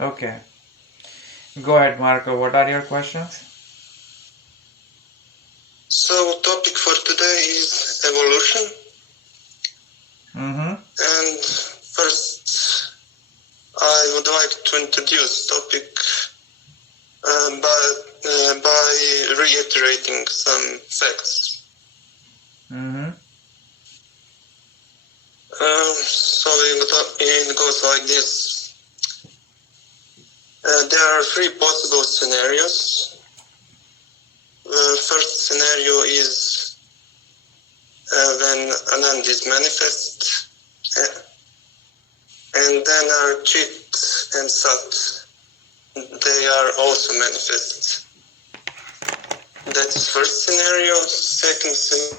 Okay. Go ahead, Marco. What are your questions? So, topic for today is evolution. Mm-hmm. And first, I would like to introduce topic by reiterating some facts. Mm-hmm. So it goes like this. There are three possible scenarios. First scenario is when Anand is manifest, and then are Chit and Sat. They are also manifest. That's first scenario. Second scenario,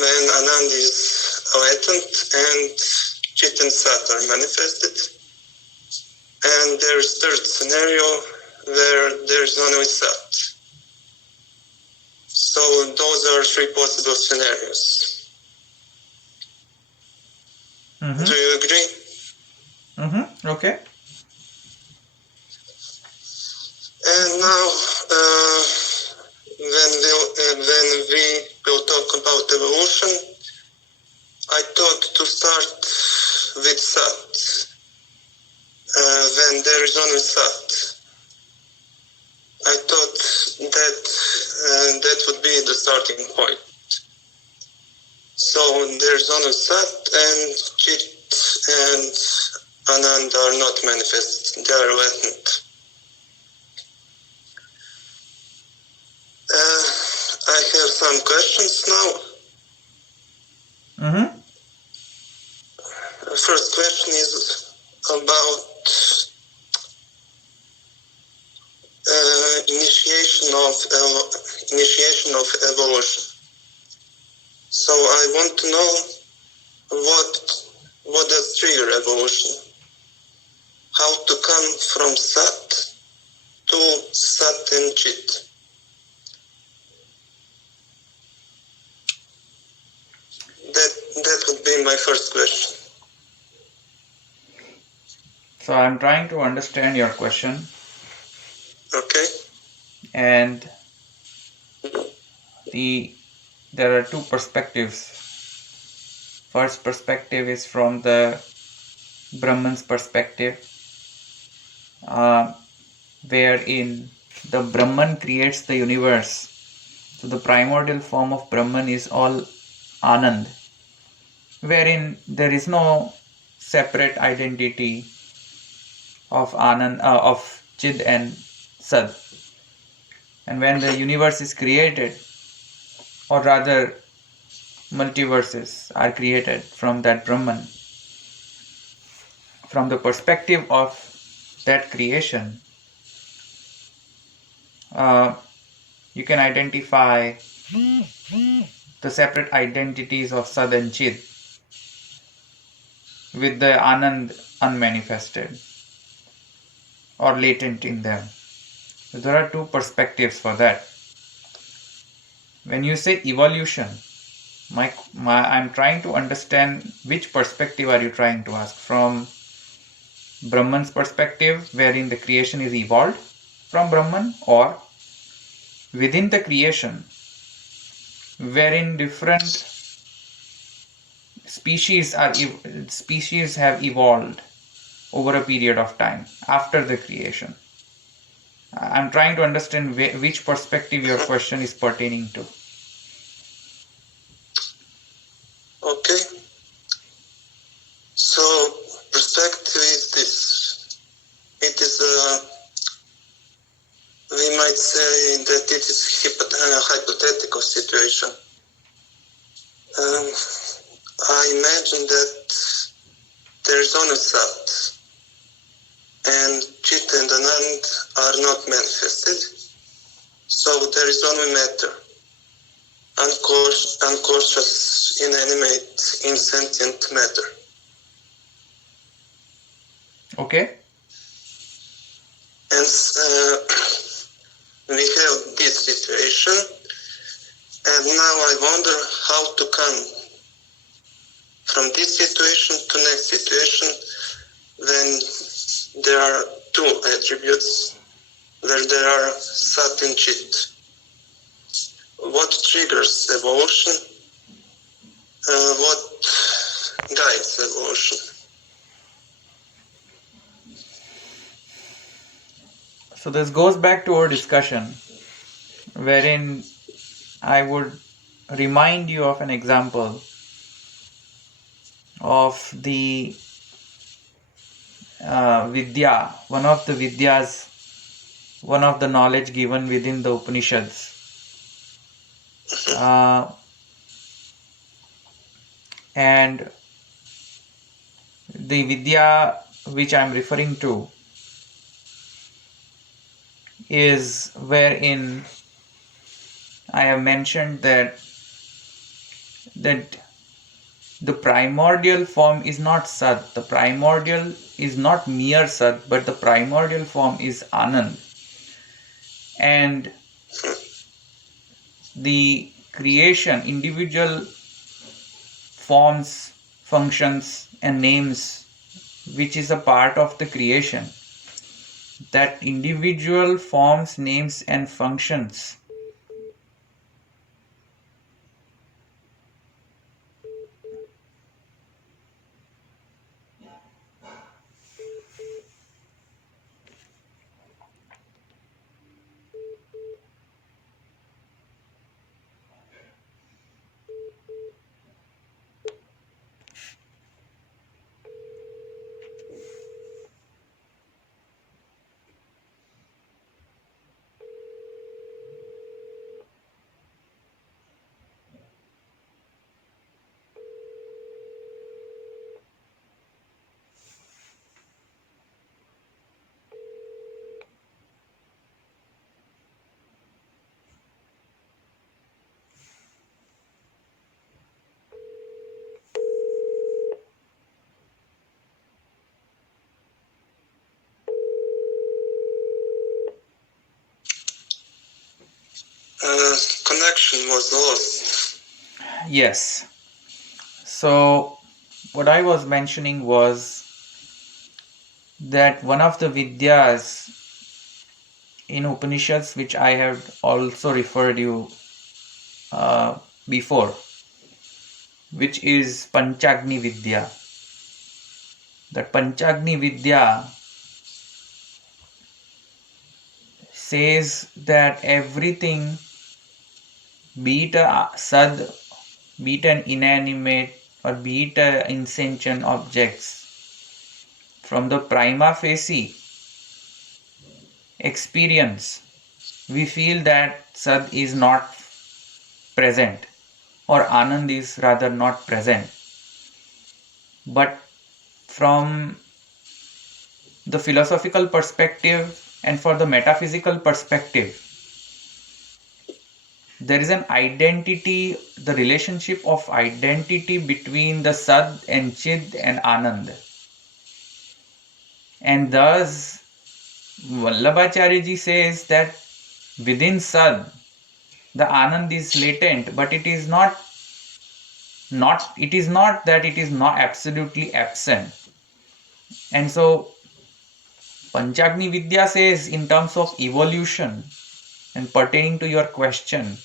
when Anand is latent and Chit and Sat are manifested. And there's third scenario where there's only Sat. So those are three possible scenarios. Mm-hmm. Do you agree? Mm-hmm. Okay. And now, when we will talk about evolution, I thought to start with Sat. When there is only Sat, I thought that would be the starting point. So there's only Sat, and Chit and Anand are not manifest, they are latent. I have some questions now. Mm-hmm. First question is about initiation of evolution. So I want to know what does trigger evolution? How to come from Sat to Sat and Chit? That would be my first question. So I'm trying to understand your question. Okay. And there are two perspectives. First perspective is from the Brahman's perspective, wherein the Brahman creates the universe. So the primordial form of Brahman is all Anand, wherein there is no separate identity of Anand, of Chid and Sad. And when the universe is created, or rather multiverses are created from that Brahman, from the perspective of that creation, you can identify the separate identities of Sad and Chid with the Anand unmanifested or latent in them. So there are two perspectives for that. When you say evolution, I'm trying to understand which perspective are you trying to ask. From Brahman's perspective, wherein the creation is evolved from Brahman, or within the creation, wherein different species have evolved over a period of time after the creation. I'm trying to understand which perspective your question is pertaining to. Okay. So, perspective is this. It is we might say that it is a hypothetical situation. I imagine that there is only Sat, and Chit and Anand are not manifested, so there is only matter, unconscious, inanimate, insentient matter. Okay. And we have this situation, and now I wonder how to come from this situation to next situation attributes where there are Sat and Chit. What triggers evolution? What guides evolution? So this goes back to our discussion, wherein I would remind you of an example of the Vidya, one of the Vidyas, one of the knowledge given within the Upanishads. And the Vidya which I am referring to is wherein I have mentioned that the primordial form is not Sat. The primordial is not mere Sat, but the primordial form is Anand. And the creation, individual forms, functions and names, which is a part of the creation, that individual forms, names and functions Connection was lost. Yes. So what I was mentioning was that one of the Vidyas in Upanishads, which I have also referred you before, which is Panchagni Vidya. That Panchagni Vidya says that everything, be it a sad, be it an inanimate or be it a insentient objects, from the prima facie experience, we feel that sad is not present or Anand is rather not present. But from the philosophical perspective and for the metaphysical perspective, there is an identity, the relationship of identity between the Sad and Chid and Anand. And thus, Vallabhacharya says that within Sad, the Anand is latent, but it is not that it is not absolutely absent. And so, Panchagni Vidya says in terms of evolution and pertaining to your question,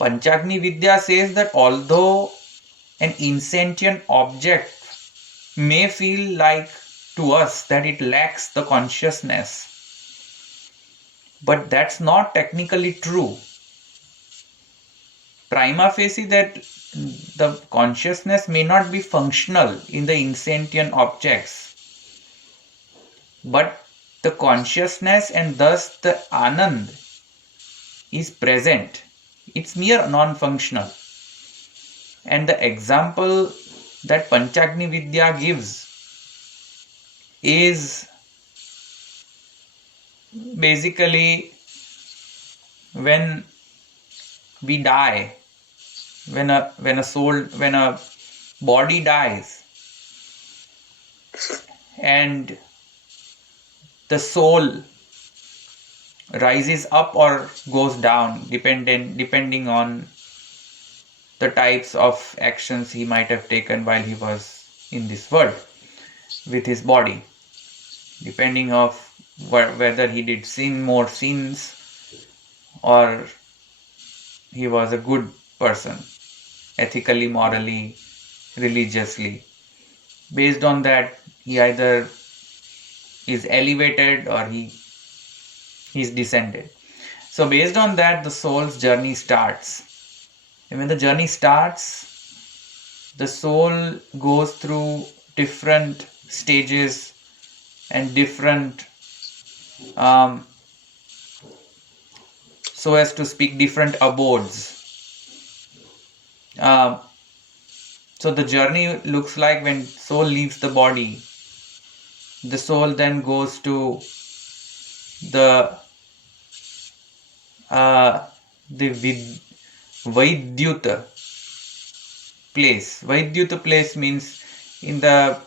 Panchagni Vidya says that although an insentient object may feel like to us that it lacks the consciousness, but that's not technically true. Prima facie, that the consciousness may not be functional in the insentient objects, but the consciousness and thus the Anand is present. It's mere non-functional. And the example that Panchagni Vidya gives is basically when we die, when a body dies and the soul rises up or goes down depending on the types of actions he might have taken while he was in this world with his body, depending of whether he did more sins, or he was a good person, ethically, morally, religiously. Based on that, he either is elevated or he's descended. So based on that, the soul's journey starts. And when the journey starts, the soul goes through different stages and different, so as to speak, different abodes. So the journey looks like when soul leaves the body, the soul then goes to the Vaidyuta place. Vaidyuta place means in the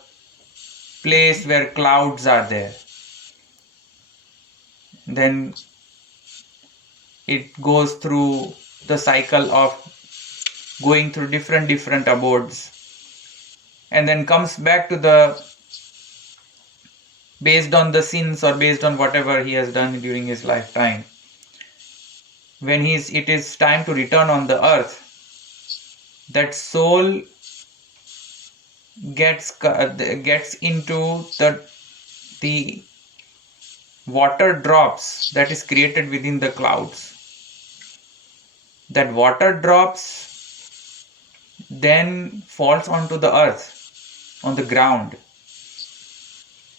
place where clouds are there. Then it goes through the cycle of going through different abodes, and then comes back to the, based on the sins or based on whatever he has done during his lifetime. When it is time to return on the earth, that soul gets into the water drops that is created within the clouds. That water drops then falls onto the earth, on the ground,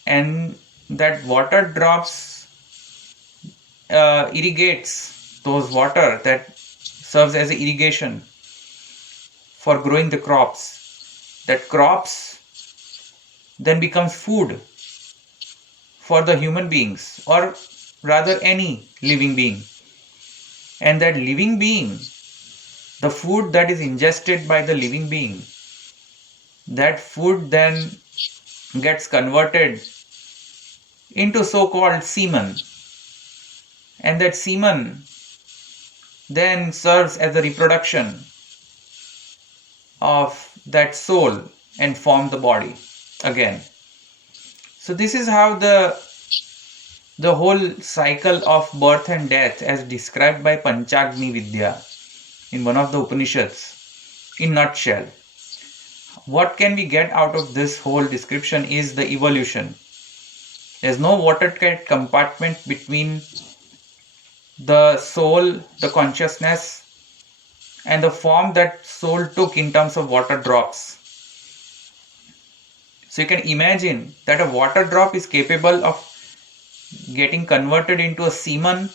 and that water drops irrigates those water that serves as irrigation for growing the crops. That crops then becomes food for the human beings, or rather any living being. And that living being, the food that is ingested by the living being, that food then gets converted into so-called semen. And that semen then serves as a reproduction of that soul and form the body again. So this is how the whole cycle of birth and death, as described by Panchagni Vidya in one of the Upanishads, in nutshell. What can we get out of this whole description is the evolution. There's no watertight compartment between the soul, the consciousness, and the form that soul took in terms of water drops. So you can imagine that a water drop is capable of getting converted into a semen,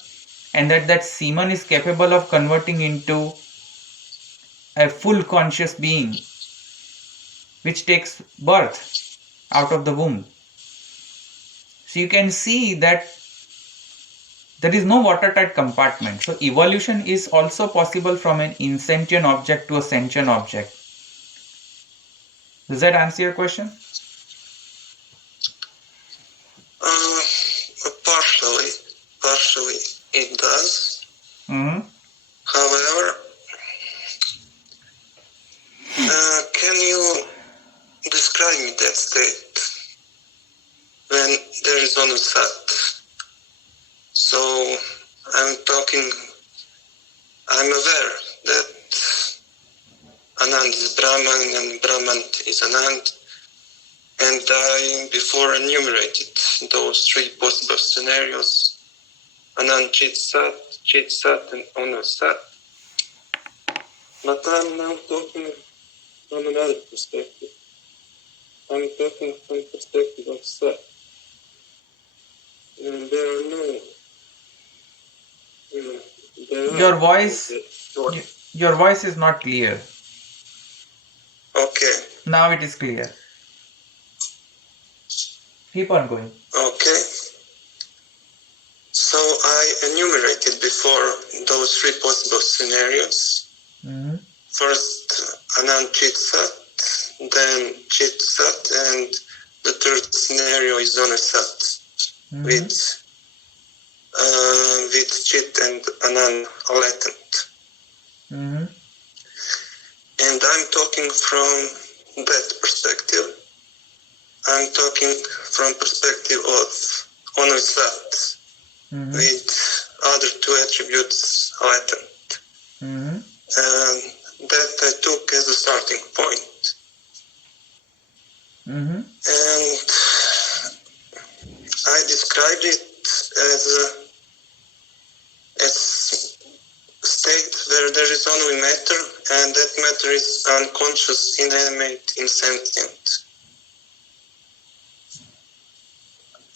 and that semen is capable of converting into a full conscious being which takes birth out of the womb. So you can see that there is no watertight compartment. So evolution is also possible from an insentient object to a sentient object. Does that answer your question? Partially it does. Mm-hmm. However, can you describe me that state when there is only Sat? So I'm aware that Anand is Brahman and Brahman is Anand, and I before enumerated those three possible scenarios: Anand Chit Sat and Honor Sat. But I'm now talking from another perspective. I'm talking from perspective of Sat. And there are no... Your voice is not clear. Okay. Now it is clear. Keep on going. Okay. So I enumerated before those three possible scenarios. Mm-hmm. First, Anand Chit Sat, then Chit Sat, and the third scenario is Honor Sat, Mm-hmm. with Chit and Anand latent. Mm-hmm. And I'm talking from that perspective. I'm talking from perspective of only Sat, with other two attributes latent. And that I took as a starting point. And I described it as a state where there is only matter, and that matter is unconscious, inanimate, insentient.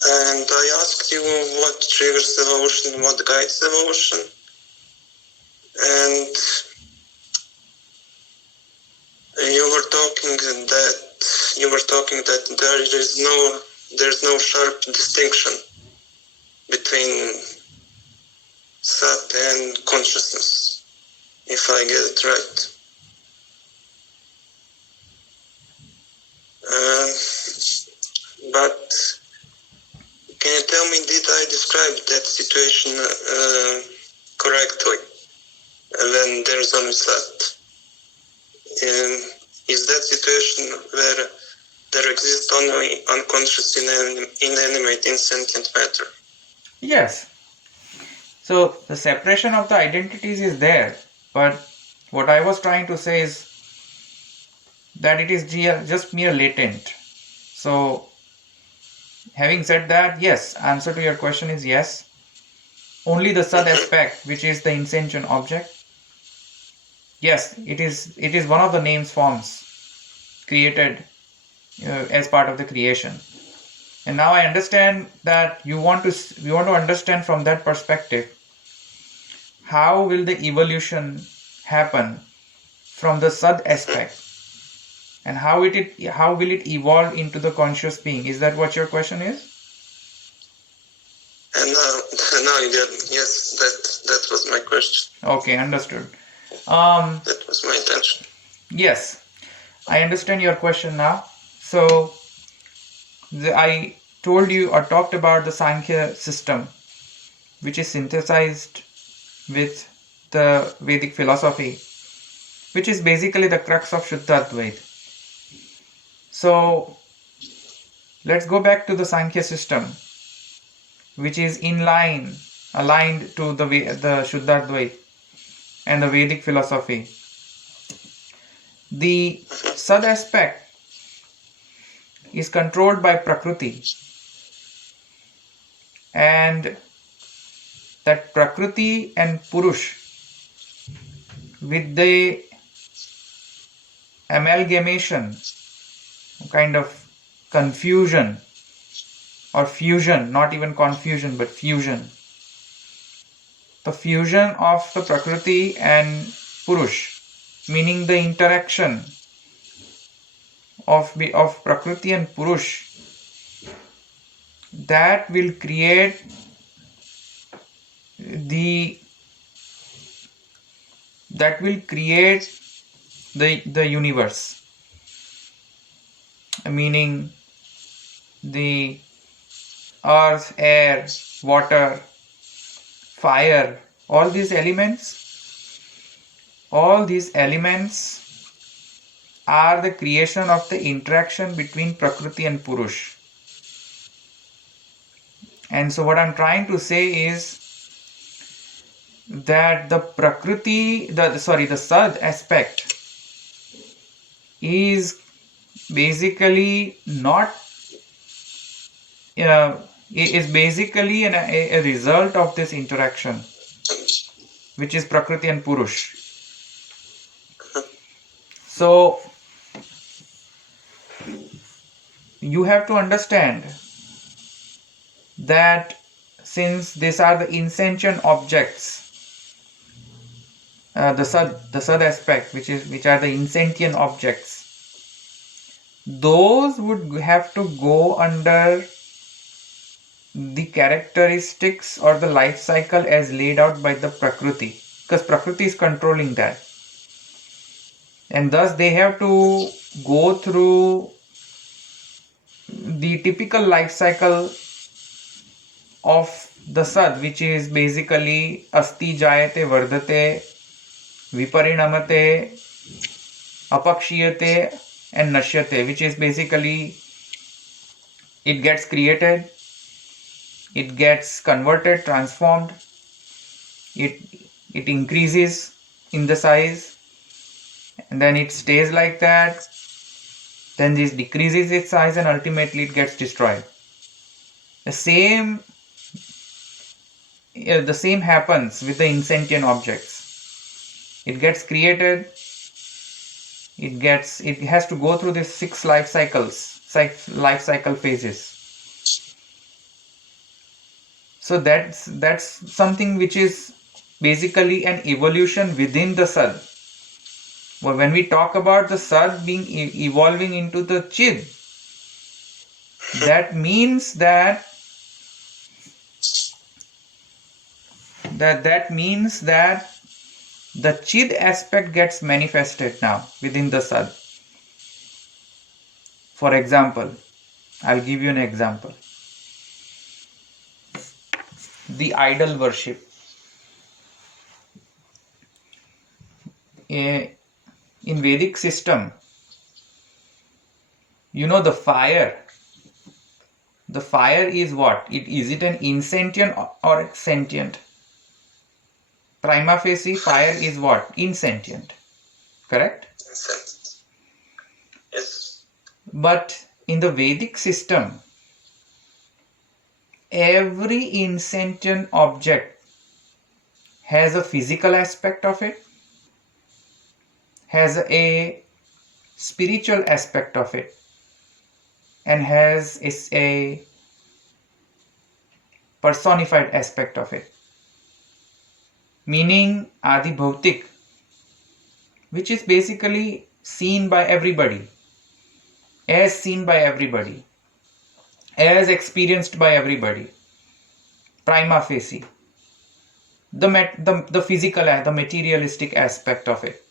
And I asked you what triggers evolution, what guides evolution, and you were talking that there's no sharp distinction between Sat and consciousness, if I get it right. But can you tell me, did I describe that situation correctly when there's only Sat? Is that situation where there exists only unconscious, inanimate, insentient matter? Yes. So the separation of the identities is there, but what I was trying to say is that it is just mere latent. So having said that, yes, answer to your question is yes. Only the Sad aspect, which is the insentient object, yes, it is one of the names forms created as part of the creation. And now I understand that you want to understand from that perspective, how will the evolution happen from the Sad aspect, and how will it evolve into the conscious being? Is that what your question is? And now you get it. Yes, that was my question. Okay, understood. That was my intention. Yes, I understand your question now. So I told you or talked about the Sankhya system, which is synthesized with the Vedic philosophy, which is basically the crux of Shuddha-advaita. So let's go back to the Sankhya system, which is aligned to the Shuddha-advaita and the Vedic philosophy. The Sad aspect is controlled by Prakriti, and that Prakriti and Purush, with the amalgamation, kind of confusion or fusion, not even confusion but fusion, the fusion of the Prakriti and Purush, meaning the interaction of Prakriti and Purush, that will create the universe, meaning the earth, air, water, fire, all these elements are the creation of the interaction between Prakriti and Purush. And so what I'm trying to say is that the Sad aspect is basically a result of this interaction, which is Prakriti and Purush. So you have to understand that since these are the insentient objects, the Sad aspect, which are the insentient objects, those would have to go under the characteristics or the life cycle as laid out by the Prakriti, because Prakriti is controlling that, and thus they have to go through the typical life cycle of the Sad, which is basically asti jayate vardate viparinamate apakshiyate and nashyate, which is basically it gets created, it gets converted, transformed, it increases in the size, and then it stays like that, then this decreases its size, and ultimately it gets destroyed. The same happens with the insentient objects. It gets created, it has to go through these 6 life cycle phases. So that's something which is basically an evolution within the Sad. But when we talk about the Sad being evolving into the Chid, that means that the Chid aspect gets manifested now within the Sad. For example, I'll give you an example. The idol worship. In Vedic system, the fire. The fire is what? Is it an insentient or sentient? Prima facie, fire is what? Insentient. Correct? Insentient. Yes. But in the Vedic system, every insentient object has a physical aspect of it, has a spiritual aspect of it, and has a personified aspect of it. Meaning Adhibhautik, which is basically seen by everybody, as seen by everybody, as experienced by everybody. Prima facie. The physical, the materialistic aspect of it.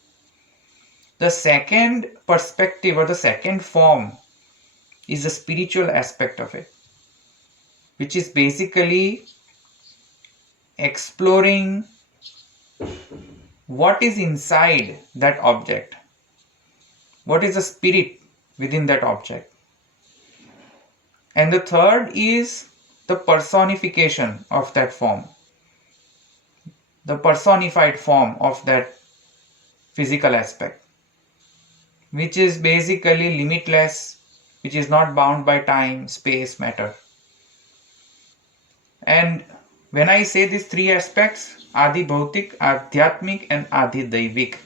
The second perspective or the second form is the spiritual aspect of it, which is basically exploring what is inside that object, what is the spirit within that object. And the third is the personification of that form, the personified form of that physical aspect, which is basically limitless, which is not bound by time, space, matter. And when I say these 3 aspects, Adhibhautik, Adhyatmik and Adhidaivik,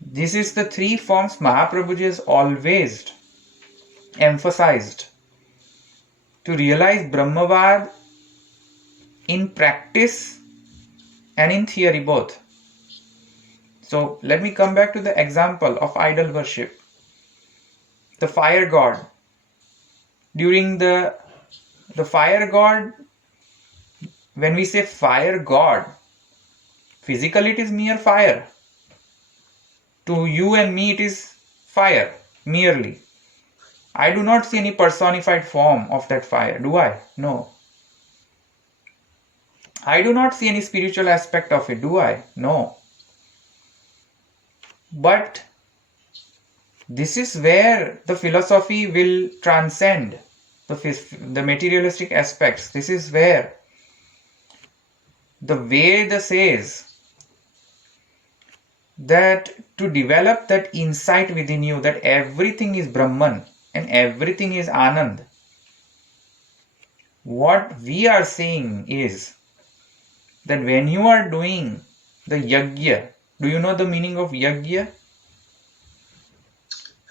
this is the 3 forms Mahaprabhuji has always emphasized to realize Brahmavad in practice and in theory both. So let me come back to the example of idol worship. The fire god. During the fire god, when we say fire god, physically it is mere fire. To you and me it is fire, merely. I do not see any personified form of that fire, do I? No. I do not see any spiritual aspect of it, do I? No. But this is where the philosophy will transcend the materialistic aspects. This is where the Veda says that to develop that insight within you that everything is Brahman and everything is Anand, what we are saying is that when you are doing the yajna, do you know the meaning of yajna?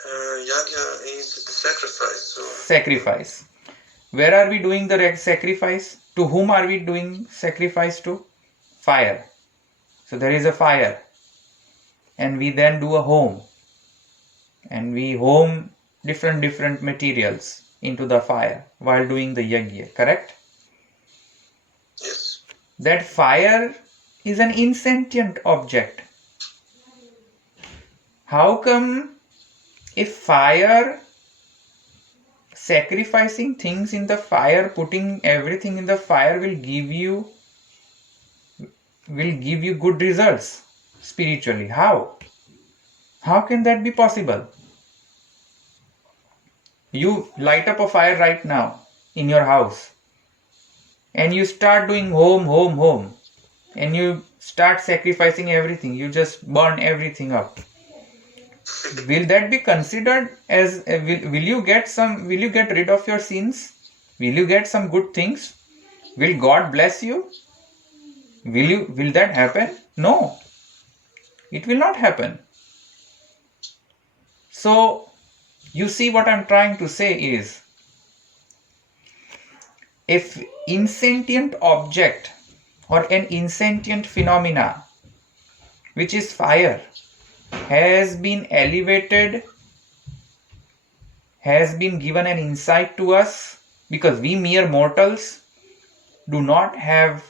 Yajna is the sacrifice. So. Sacrifice. Where are we doing the sacrifice? To whom are we doing sacrifice to? Fire. So there is a fire. And we then do a home. And we home different materials into the fire while doing the yajna. Correct? Yes. That fire is an insentient object. How come if fire, sacrificing things in the fire, putting everything in the fire will give you good results spiritually? How? How can that be possible? You light up a fire right now in your house. and you start doing home, and you start sacrificing everything, you just burn everything up, will that be considered as will you get rid of your sins? Will you get some good things? Will God bless you? Will that happen? No, it will not happen. So you see, what I'm trying to say is, if insentient object or an insentient phenomena, which is fire, has been elevated, has been given an insight to us, because we mere mortals do not have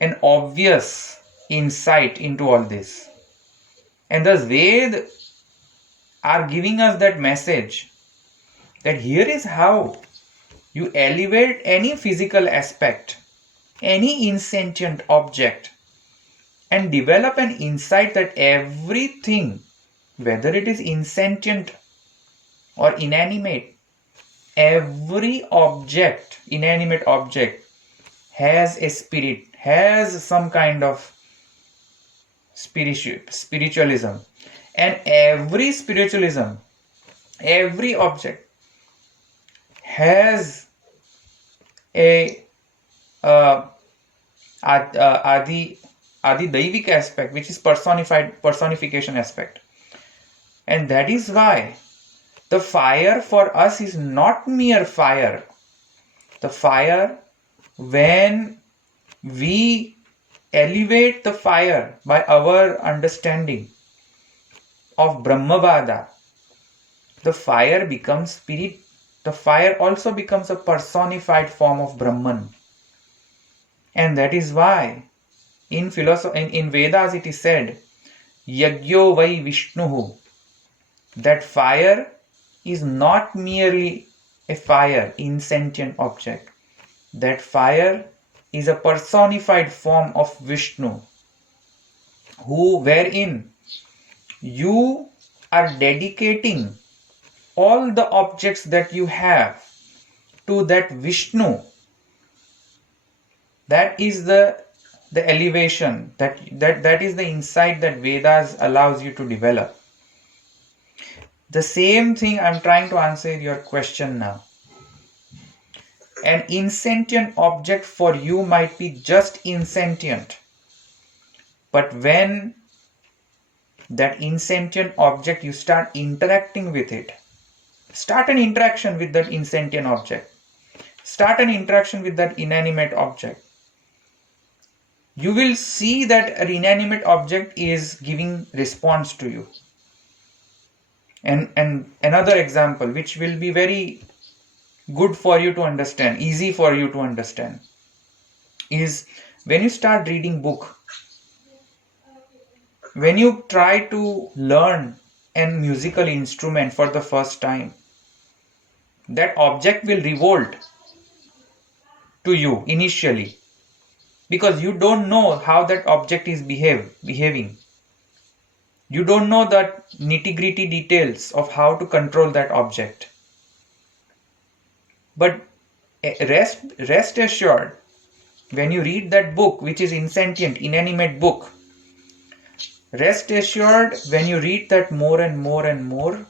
an obvious insight into all this. And thus Ved are giving us that message that here is how you elevate any physical aspect, any insentient object, and develop an insight that everything, whether it is insentient or inanimate, every object, inanimate object, has a spirit, has some kind of spiritualism. And every spiritualism, every object has a Adhidaivik aspect, which is personification aspect. And that is why the fire for us is not mere fire. The fire, when we elevate the fire by our understanding of Brahmavada, the fire becomes spirit. The fire also becomes a personified form of Brahman. And that is why in Vedas it is said, Yagyo vai Vishnuhu, that fire is not merely a fire, insentient object. That fire is a personified form of Vishnu, wherein you are dedicating all the objects that you have to that Vishnu. That is the elevation, that is the insight that Vedas allows you to develop. The same thing I'm trying to answer your question now. An insentient object for you might be just insentient, but when that insentient object, you start interacting with it, start an interaction with that insentient object, start an interaction with that inanimate object, you will see that an inanimate object is giving response to you. And another example which will be very good for you to understand, easy for you to understand, is when you start reading book, when you try to learn a musical instrument for the first time, that object will revolt to you initially, because you don't know how that object is behaving. You don't know the nitty-gritty details of how to control that object. But rest assured, when you read that book, which is insentient, inanimate book, rest assured, when you read that more and more and more,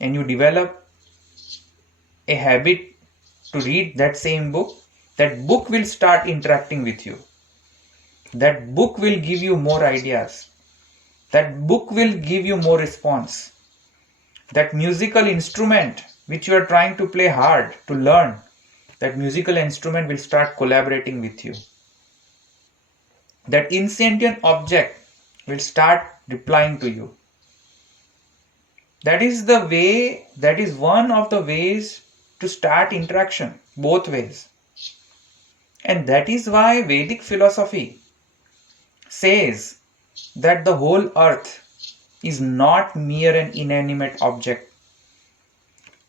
and you develop a habit to read that same book, that book will start interacting with you. That book will give you more ideas. That book will give you more response. That musical instrument which you are trying to play hard to learn, that musical instrument will start collaborating with you. That insentient object will start replying to you. That is the way, that is one of the ways to start interaction, both ways. And that is why Vedic philosophy says that the whole earth is not mere an inanimate object.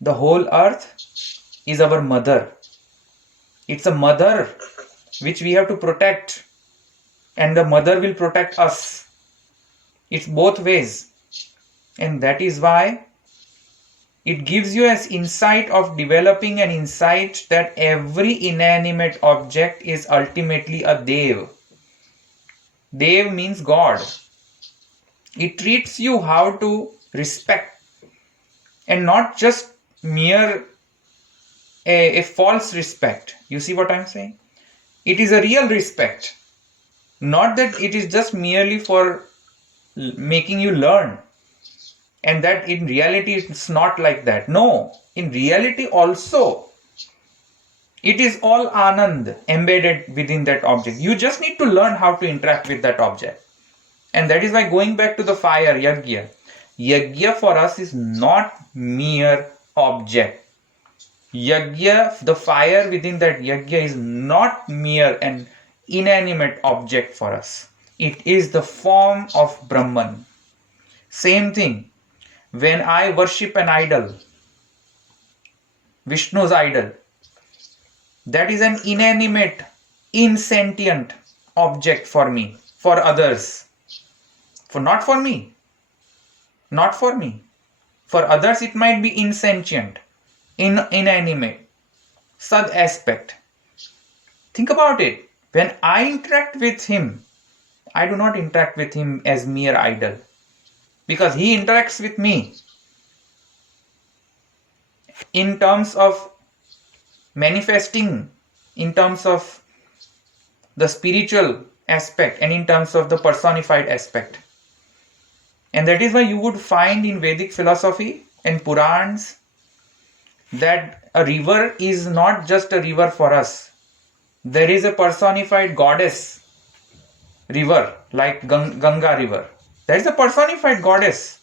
The whole earth is our mother. It's a mother which we have to protect, and the mother will protect us. It's both ways. And that is why It gives you as insight of developing an insight that every inanimate object is ultimately a Dev. Dev means God. It treats you how to respect, and not just mere a false respect. You see what I'm saying? It is a real respect. Not that it is just merely for making you learn, and that in reality it's not like that. No, in reality also it is all Anand embedded within that object. You just need to learn how to interact with that object. And that is why, going back to the fire, Yajna. Yajna for us is not mere object. Yajna, the fire within that yajna is not mere an inanimate object for us. It is the form of Brahman. Same thing. When I worship an idol, Vishnu's idol, that is an inanimate, insentient object for me, for others. Not for me. Not for me. For others it might be insentient, inanimate, sad aspect. Think about it. When I interact with him, I do not interact with him as mere idol, because he interacts with me in terms of manifesting, in terms of the spiritual aspect, and in terms of the personified aspect. And that is why you would find in Vedic philosophy and Purans that a river is not just a river for us. There is a personified goddess river, like Ganga river. There is a personified goddess.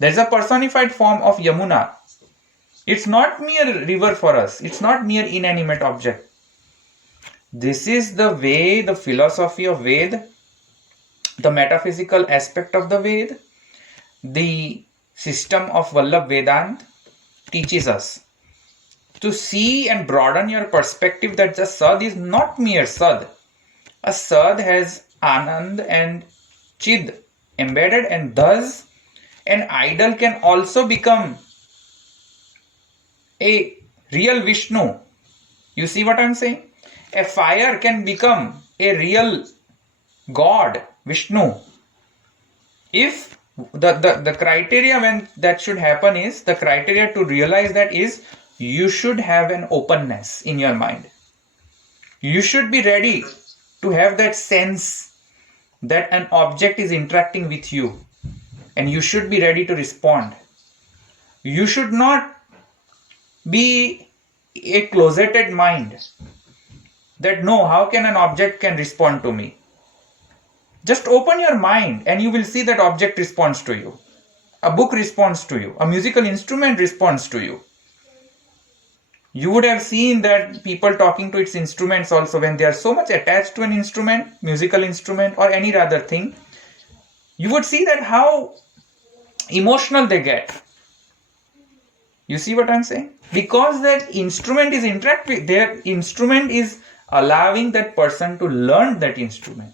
There is a personified form of Yamuna. It's not mere river for us. It's not mere inanimate object. This is the way the philosophy of Ved, the metaphysical aspect of the Ved, the system of Vallabha Vedanta teaches us to see and broaden your perspective that the Sad is not mere Sad. A Sad has Anand and Chid embedded, and thus an idol can also become a real Vishnu. You see what I'm saying? A fire can become a real God, Vishnu. If the criteria when that should happen is, the criteria to realize that is, you should have an openness in your mind. You should be ready to have that sense that an object is interacting with you, and you should be ready to respond. You should not be a closeted mind that no, how can an object can respond to me? Just open your mind and you will see that object responds to you. A book responds to you. A musical instrument responds to you. You would have seen that people talking to its instruments also, when they are so much attached to an instrument, musical instrument or any other thing, you would see that how emotional they get. You see what I'm saying? Because that instrument is interacting, their instrument is allowing that person to learn that instrument.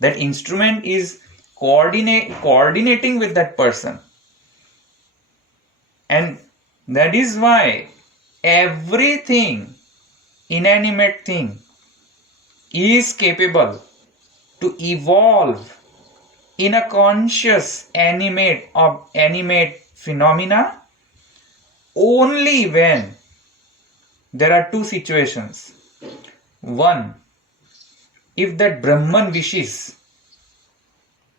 That instrument is coordinating with that person. And that is why everything, inanimate thing, is capable to evolve in a conscious animate phenomena only when there are two situations. One, if that Brahman wishes,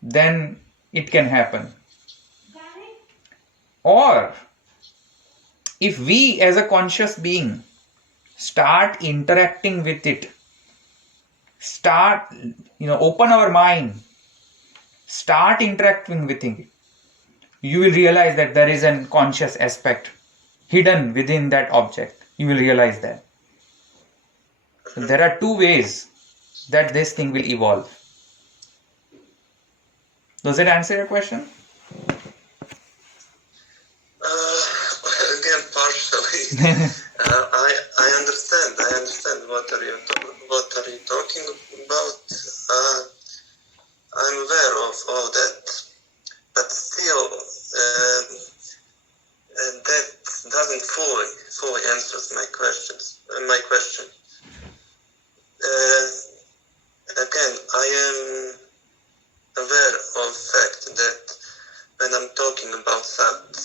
then it can happen. Or if we as a conscious being start interacting with it, open our mind, start interacting with it, you will realize that there is a conscious aspect hidden within that object. You will realize that. So there are two ways that this thing will evolve. Does it answer your question? Again, partially. I understand. What are you talking about? I'm aware of that, but still, that doesn't fully answers my question. Again, I am aware of fact that when I'm talking about Sat,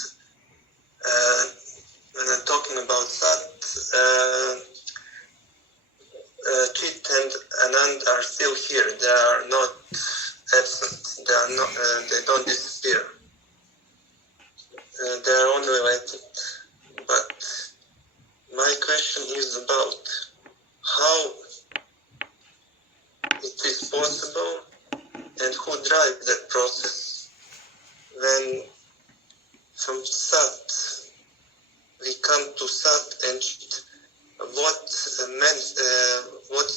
Chit and Anand are still here. They are not absent. They are not. They don't disappear. They are only related. But my question is about how it is possible and who drives that process when from Sat we come to Sat and Chit. What's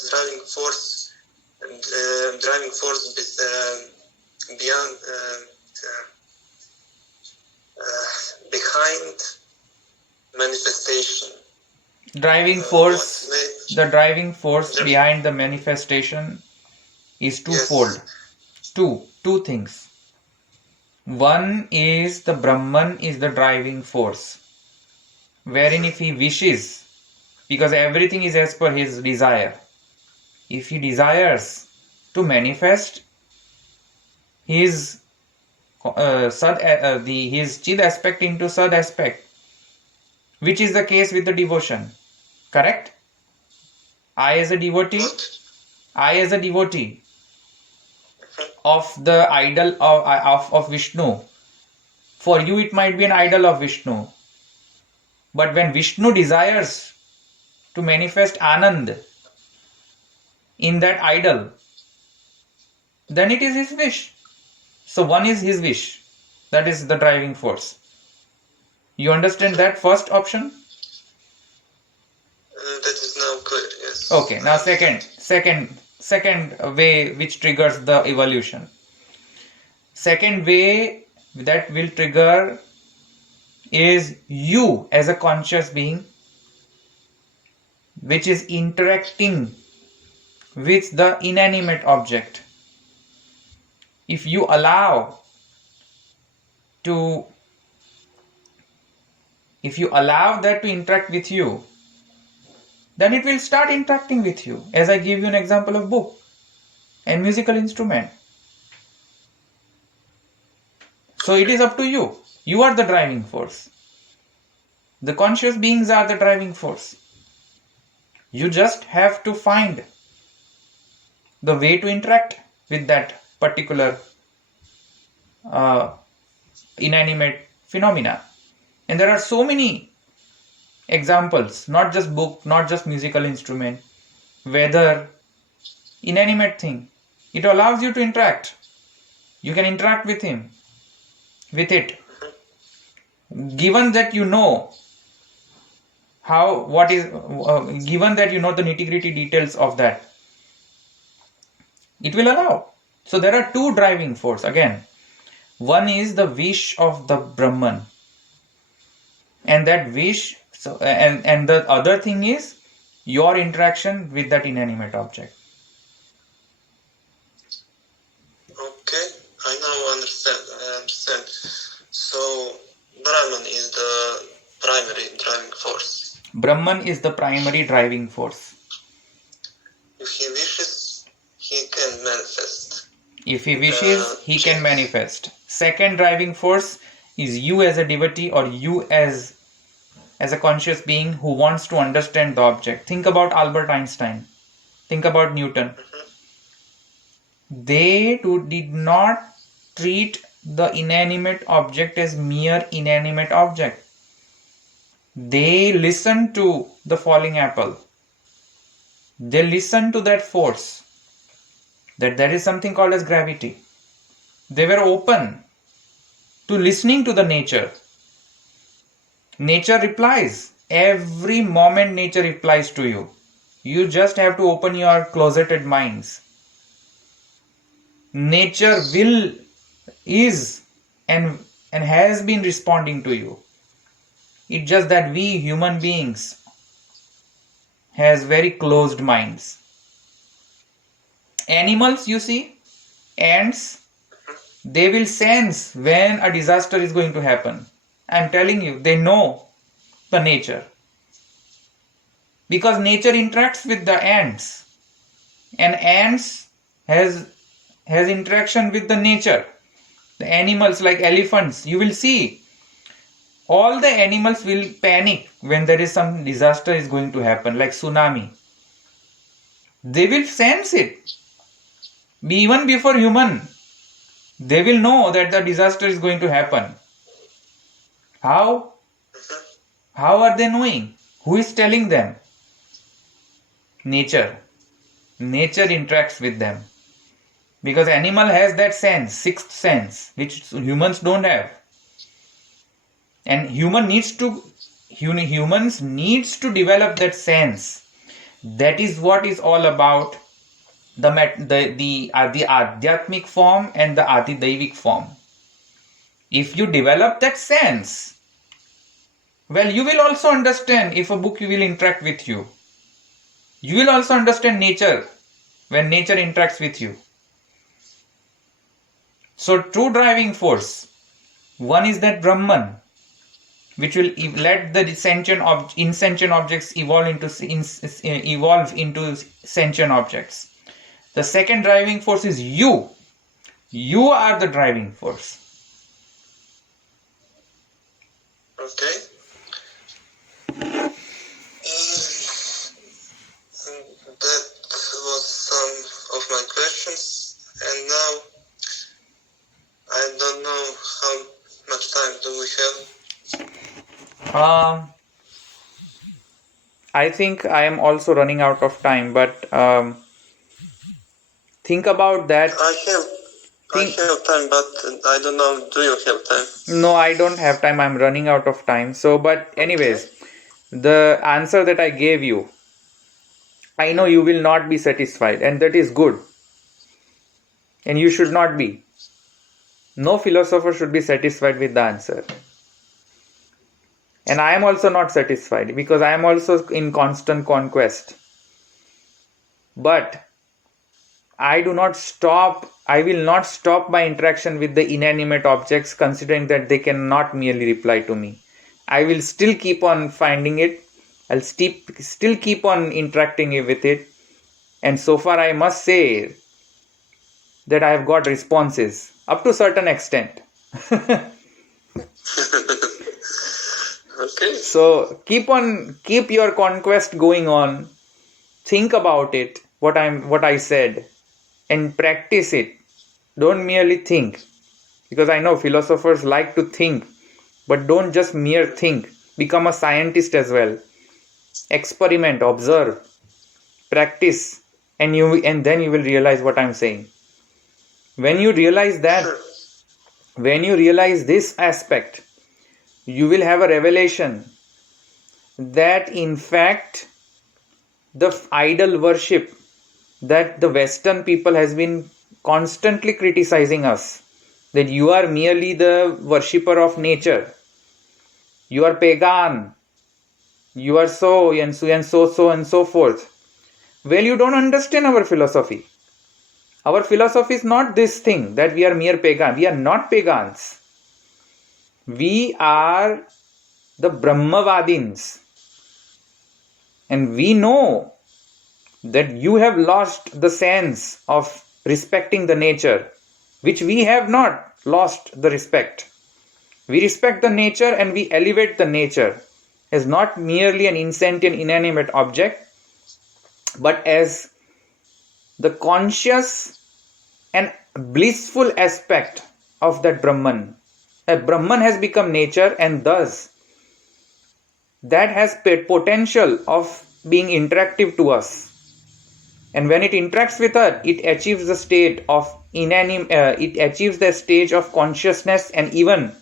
driving force beyond behind manifestation? Driving force, the driving force behind the manifestation is twofold. Yes. Two things. One is the Brahman is the driving force, wherein if he wishes, because everything is as per his desire, if he desires to manifest his his Chid aspect into Sad aspect, which is the case with the devotion, correct? I as a devotee of the idol of Vishnu, for you it might be an idol of Vishnu, but when Vishnu desires to manifest Anand in that idol, then it is his wish. So one is his wish, that is the driving force. You understand that first option? That is now clear, yes. Okay, now second way which triggers the evolution. Second way that will trigger is you as a conscious being, which is interacting with the inanimate object. If you allow that to interact with you, then it will start interacting with you. As I give you an example of book and musical instrument. So it is up to you. You are the driving force. The conscious beings are the driving force. You just have to find the way to interact with that particular inanimate phenomena. And there are so many examples, not just book, not just musical instrument, whether inanimate thing. It allows you to interact. You can interact with him, with it. Given that you know given that you know the nitty-gritty details of that, it will allow. So there are two driving force again. One is the wish of the Brahman, and that wish, and the other thing is your interaction with that inanimate object. Okay, I now understand. So Brahman is the primary driving force. Brahman is the primary driving force. If he wishes, he can manifest. If he wishes, he can manifest. Second driving force is you as a devotee, or you as a conscious being who wants to understand the object. Think about Albert Einstein. Think about Newton. They did not treat the inanimate object as mere inanimate object. They listened to the falling apple. They listened to that force, that there is something called as gravity. They were open to listening to the nature. Nature replies. Every moment nature replies to you. You just have to open your closeted minds. Nature is and has been responding to you. It's just that we human beings has very closed minds. Animals, you see, ants, they will sense when a disaster is going to happen. I'm telling you, they know the nature. Because nature interacts with the ants. And ants has interaction with the nature. The animals like elephants, you will see all the animals will panic when there is some disaster is going to happen, like tsunami. They will sense it. Even before human, they will know that the disaster is going to happen. How? How are they knowing? Who is telling them? Nature. Nature interacts with them. Because animal has that sense, sixth sense, which humans don't have. And humans needs to develop that sense. That is what is all about the Adhyatmik form and the Adhidaivik form. If you develop that sense, well, you will also understand if a book will interact with you. You will also understand nature when nature interacts with you. So, true driving force, one is that Brahman, which will let the insentient objects evolve into sentient objects. The second driving force is you. You are the driving force. Okay. That was some of my questions, and now I don't know how much time do we have. I think I am also running out of time, but think about that. I have time, but I don't know, do you have time? No, I don't have time. I'm running out of time. So, but anyways, okay. The answer that I gave you, I know you will not be satisfied, and that is good. And you should not be. No philosopher should be satisfied with the answer. And I am also not satisfied because I am also in constant conquest. But I will not stop my interaction with the inanimate objects, considering that they cannot merely reply to me. I will still keep on finding it. I'll still keep on interacting with it. And so far I must say that I have got responses up to a certain extent. Okay. So keep your conquest going on. Think about it, what I said, and practice it. Don't merely think, because I know philosophers like to think, but don't just mere think. Become a scientist as well. Experiment, observe, practice, and then you will realize what I'm saying. When you realize that, when you realize this aspect, you will have a revelation that in fact the idol worship that the Western people has been constantly criticizing us, that you are merely the worshipper of nature, you are pagan, you are so and so and so forth. Well, you don't understand our philosophy. Our philosophy is not this thing that we are mere pagan. We are not pagans. We are the Brahmavadins. And we know that you have lost the sense of respecting the nature, which we have not lost the respect. We respect the nature and we elevate the nature as not merely an insentient, inanimate object, but as the conscious and blissful aspect of that Brahman. That Brahman has become nature, and thus that has potential of being interactive to us. And when it interacts with us, it achieves the state of it achieves the stage of consciousness and even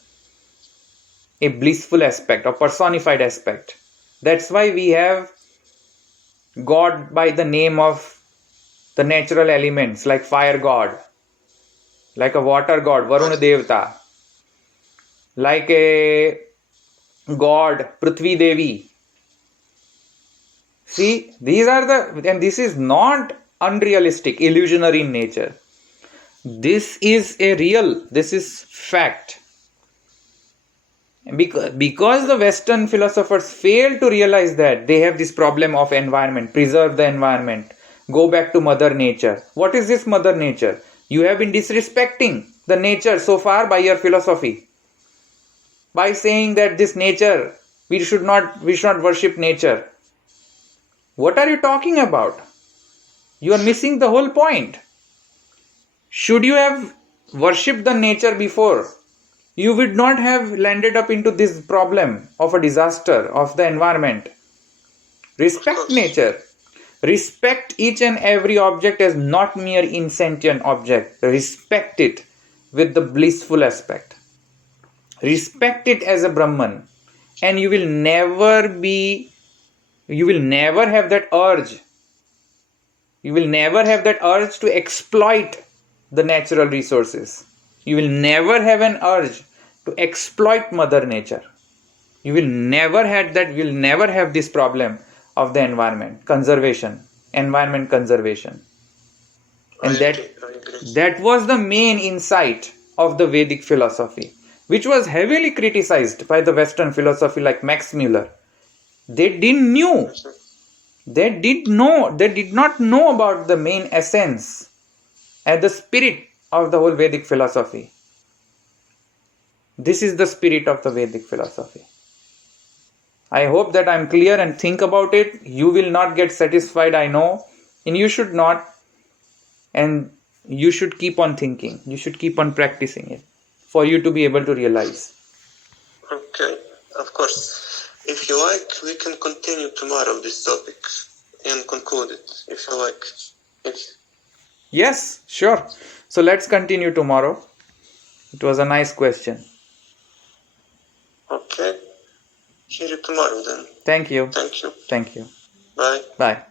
a blissful aspect, a personified aspect. That's why we have God by the name of the natural elements, like fire god, like a water god, Varuna Devata, like a god, Prithvi Devi. See, and this is not unrealistic, illusionary in nature. This is this is fact. Because the Western philosophers fail to realize that they have this problem of environment, preserve the environment, go back to Mother Nature. What is this Mother Nature? You have been disrespecting the nature so far by your philosophy. By saying that this nature, we should not worship nature. What are you talking about? You are missing the whole point. Should you have worshipped the nature before, you would not have landed up into this problem of a disaster of the environment. Respect nature. Respect each and every object as not mere insentient object. Respect it with the blissful aspect. Respect it as a Brahman. And you will never have that urge. You will never have that urge to exploit the natural resources. You will never have an urge to exploit Mother Nature. You will never have this problem of the environment conservation. And that was the main insight of the Vedic philosophy, which was heavily criticized by the Western philosophy like Max Muller. They did not know about the main essence and the spirit of the whole Vedic philosophy. This is the spirit of the Vedic philosophy. I hope that I'm clear, and think about it. You will not get satisfied, I know, and you should not. And you should keep on thinking. You should keep on practicing it for you to be able to realize. Okay, of course. If you like, we can continue tomorrow this topic and conclude it, if you like. Yes, sure. So let's continue tomorrow. It was a nice question. Okay. See you tomorrow then. Thank you. Thank you. Thank you. Bye. Bye.